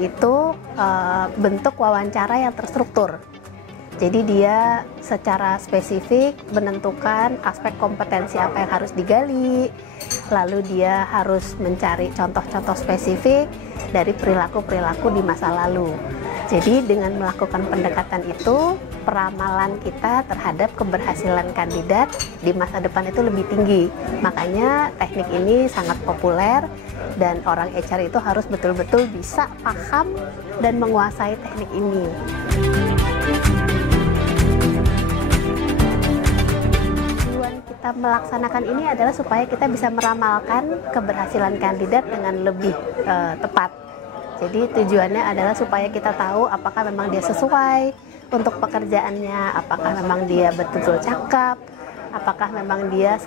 interview itu bentuk wawancara yang terstruktur. Jadi dia secara spesifik menentukan aspek kompetensi apa yang harus digali, lalu dia harus mencari contoh-contoh spesifik dari perilaku-perilaku di masa lalu. Jadi dengan melakukan pendekatan itu, peramalan kita terhadap keberhasilan kandidat di masa depan itu lebih tinggi. Makanya teknik ini sangat populer dan orang HR itu harus betul-betul bisa paham dan menguasai teknik ini. Kita melaksanakan ini adalah supaya kita bisa meramalkan keberhasilan kandidat dengan lebih tepat. Jadi tujuannya adalah supaya kita tahu apakah memang dia sesuai untuk pekerjaannya, apakah memang dia betul-betul cakap, apakah memang dia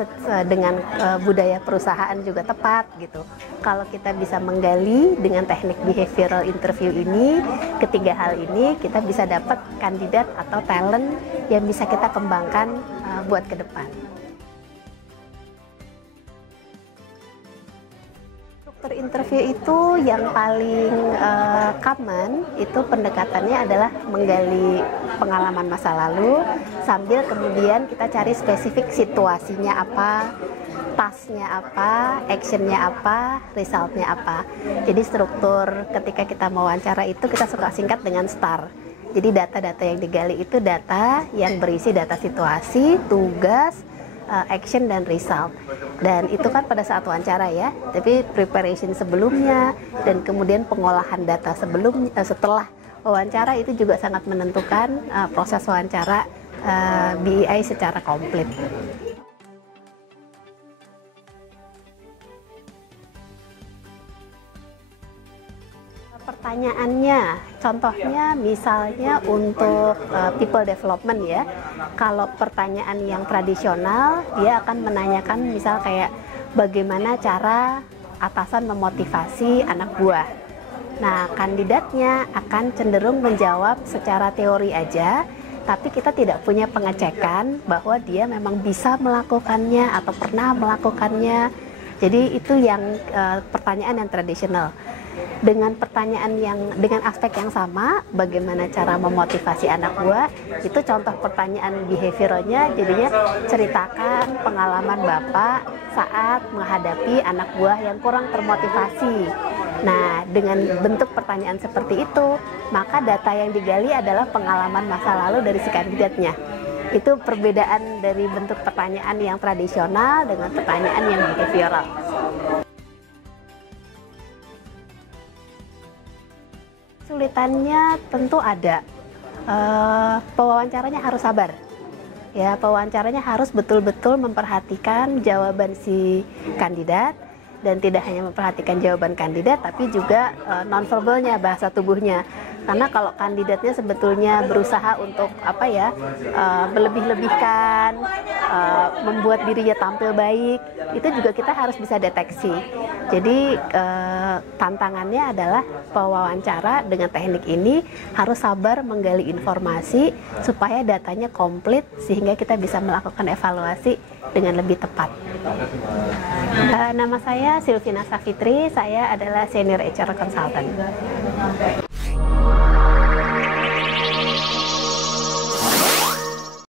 dengan budaya perusahaan juga tepat gitu. Kalau kita bisa menggali dengan teknik behavioral interview ini, ketiga hal ini kita bisa dapat kandidat atau talent yang bisa kita kembangkan buat ke depan. Struktur interview itu yang paling common itu pendekatannya adalah menggali pengalaman masa lalu sambil kemudian kita cari spesifik situasinya apa, tasknya apa, actionnya apa, resultnya apa. Jadi struktur ketika kita mewawancara itu kita suka singkat dengan STAR. Jadi data-data yang digali itu data yang berisi data situasi, tugas, action dan result. Dan itu kan pada saat wawancara ya, tapi preparation sebelumnya dan kemudian pengolahan data setelah wawancara itu juga sangat menentukan proses wawancara BEI secara komplit. Pertanyaannya, contohnya misalnya untuk people development ya. Kalau pertanyaan yang tradisional, dia akan menanyakan misal kayak bagaimana cara atasan memotivasi anak buah. Nah, kandidatnya akan cenderung menjawab secara teori aja, tapi kita tidak punya pengecekan bahwa dia memang bisa melakukannya atau pernah melakukannya. Jadi itu yang pertanyaan yang tradisional. Dengan pertanyaan dengan aspek yang sama, bagaimana cara memotivasi anak buah, itu contoh pertanyaan behavioralnya jadinya ceritakan pengalaman Bapak saat menghadapi anak buah yang kurang termotivasi. Nah, dengan bentuk pertanyaan seperti itu, maka data yang digali adalah pengalaman masa lalu dari si kandidatnya. Itu perbedaan dari bentuk pertanyaan yang tradisional dengan pertanyaan yang behavioral. Kesulitannya tentu ada. Pewawancaranya harus sabar. Ya, pewawancaranya harus betul-betul memperhatikan jawaban si kandidat dan tidak hanya memperhatikan jawaban kandidat tapi juga nonverbalnya, bahasa tubuhnya. Karena kalau kandidatnya sebetulnya berusaha untuk melebih-lebihkan, membuat dirinya tampil baik, itu juga kita harus bisa deteksi. Jadi tantangannya adalah pewawancara dengan teknik ini harus sabar menggali informasi supaya datanya komplit sehingga kita bisa melakukan evaluasi dengan lebih tepat. Nama saya Silvina Safitri, saya adalah Senior HR Consultant.